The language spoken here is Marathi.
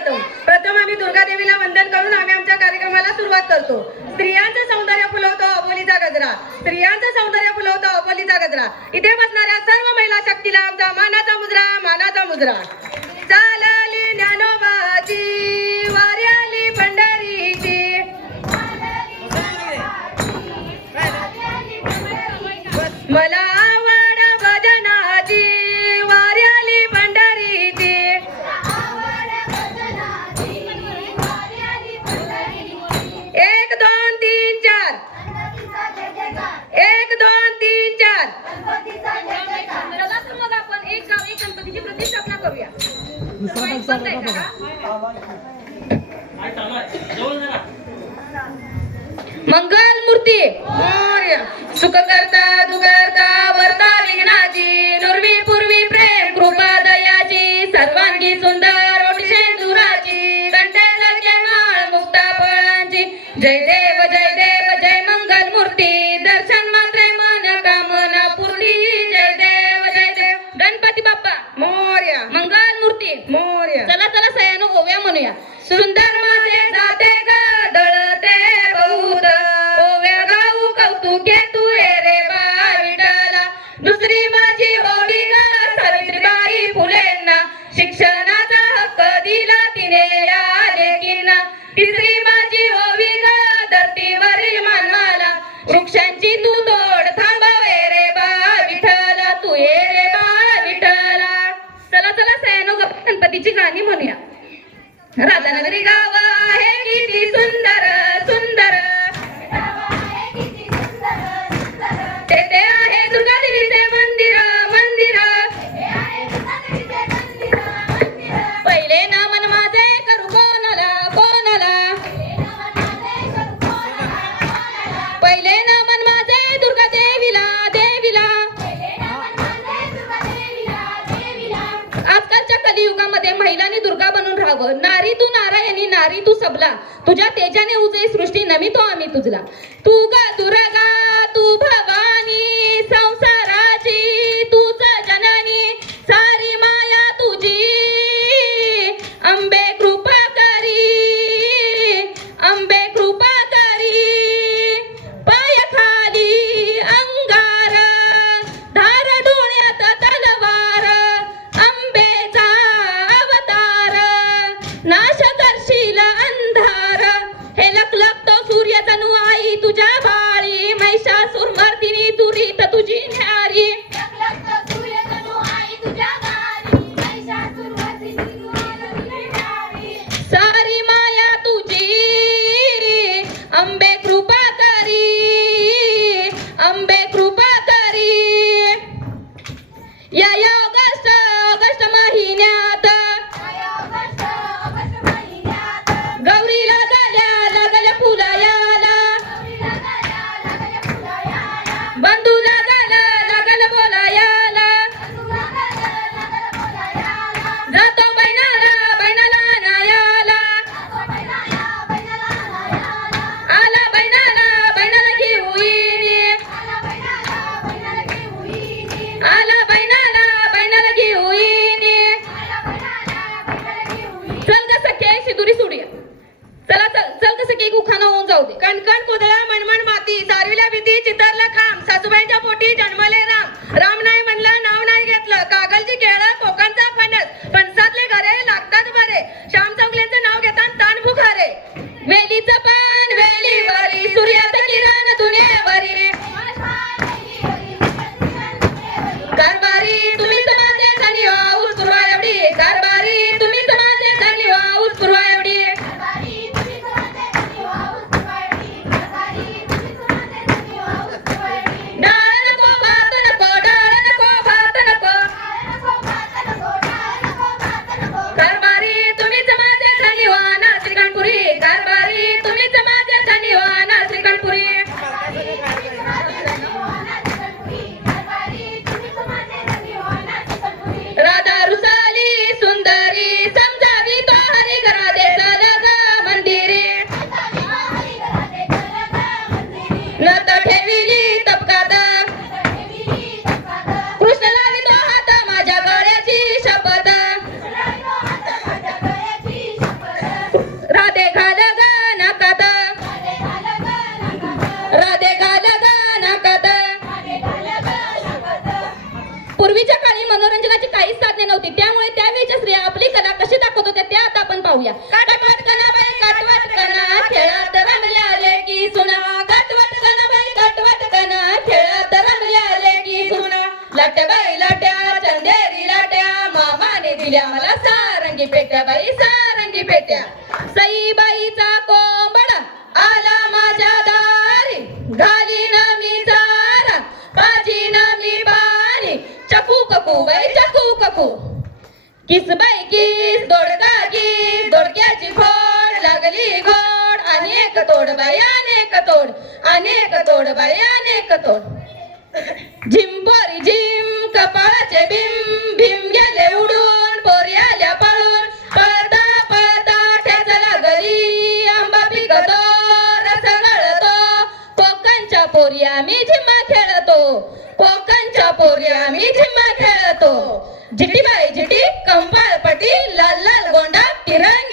स्वागतम. प्रथम आम्ही दुर्गा देवीला वंदन करून आम्ही आमच्या कार्यक्रमाला सुरुवात करतो. स्त्रियांचं सौंदर्य फुलवतो अबोलीचा गजरा. स्त्रियांचं सौंदर्य फुलवतो अबोलीचा गजरा. इथे बसणाऱ्या सर्व महिला शक्तीला आमचा मानाचा मुजरा, मानाचा मुजरा. चालली ज्ञानोबाची वारी आली पंढरीची. मला आवड भजनाची वारी आली पंढरीची. एक दोन तीन चार. एक दोन तीन चार. मग आपण एक गणपतीची प्रतिष्ठापना करूया. मंगल मूर्ती मोरया. सुख करता दुखरता वर्ता विघ्नाची. नुरवी पूर्वी प्रेम कृपा दयाची. सर्वांगी सुंदर ओटिशे दुराची. कंठे लगे माळ मुक्ता फळांची. जय देव जय देव जय मंगल मूर्ती. दर्शन मात्रे मन कामना पूर्ती. जय देव जय देव गणपती बाप्पा मोरया. मंगल मूर्ती मोरया. चला चला सयानो ओव्या म्हणूया. सुंदर माझे जाते गडळते बहुत. ओव्या गाऊ कौतुके तू रे बा विठला. दुसरी माझी ओवी ग सावित्रीबाई फुलेंना. शिक्षणाचा हक्क दिला तिने या लेकींना. तिसरी माझी ओवी ग धरतीवरील मानवाला. वृक्षांची तू तोड थांबवे रे बा विठला. तू रे बा विठला. चला चला सयानो गणपतीची गाणी म्हणूया. राधानगरी गाव आहे किती सुंदर सुंदर. तेथे आहे दुर्गा देवीचे मंदिर मंदिर. पहिले नामन माझे करू कोणाला कोणाला. पहिले नामन माझे दुर्गा देवीला देवीला. आजकालच्या कलियुगामध्ये महिलांनी दुर्गा बनून राहावं. नारी तू नारायणी नारी तू सबला. तुझ्या तेजाने उजई सृष्टी नमितो आम्ही तुझला. तू गा दुर्गा तू भवानी संसाराची. तूच जननी सारी माया तुझी. अंबे कृपा करी अंबे कृपा करी. पाय खाली अंगार धार डोळ्यात तलवार. अंबेचा अवतार नाश करशील अंधार. हे लखलखतो सूर्य तनु आई तुझ्या बाळी. महिषासुर मर्दिनी तुरीत तुझी न्यारी. सारी माया तुझी अंबे कृपा करी अंबे कृपा करी. या ऑगस्ट महिन्यात गौरीला लागल्या फुलायाला. बंधूला लागल बोलायाला. जातो बैनाला नायाला. आला बैनाला घेऊ येणे. आला बैनाला घेऊ येणे. चल ग सख्या शिदुरी सोडूया. चला चल चल कसं केक उखाणा होऊन जाऊ दे. कणकण कुदळा मनमन माती. सारविल्या भीती चितरला खांब. सासूबाईंच्या पोटी जन्मले राम. राम नाही म्हणलं नाव नाही घेतलं. कागलची केळं कोकणचा फणस. फणसातले घरे लागतात बरे. श्याम चौगलेंचं नाव घेतात ताण भुखारे. वेलीचं पान वेलीवरी. सूर्याचं किरण दुनियेवरी. कारभारी तुम्ही माझे धनी आऊस पूर्वा एवढी. कारभारी तुम्ही माझे धनी आऊस पूर्वा एवढी. डाळ नको भात पाहूया. काटवट कनाबाई काटवट कना खेळात रमल्या लेकी सुना. काटवट कनाबाई काटवट कना खेळात रमल्या लेकी सुना. लाट्याबाई लाट्या चंदेरी लाट्या मामाने दिल्या मला सारंगी पेट्या बाई सारंगी पेट्या. सईबाईचा कोंबडा आला माझ्या दारी घालीन मी चारा पाजीन मी पाणी. चकू ककू बाई चकू ककू किस बाई किस दोडका किस दोडक्याची फोड लागली घोड. अनेक तोड बाई अनेक तोड अनेक तोड बाई अनेक तोड. झिम पोरी झिम कपाळाचे भीम भीम गेले उडून पोरी आल्या पळून. पळता पळता ठेच लागली आंबा पिकतो रस गळतो. पोकांच्या पोरी आम्ही झिम्मा खेळतो पोकांच्या पोरी आम्ही झिम्मा खेळतो. झिटी बाई झिटी कंपाळपटी लाल लाल गोंडा तिरंगी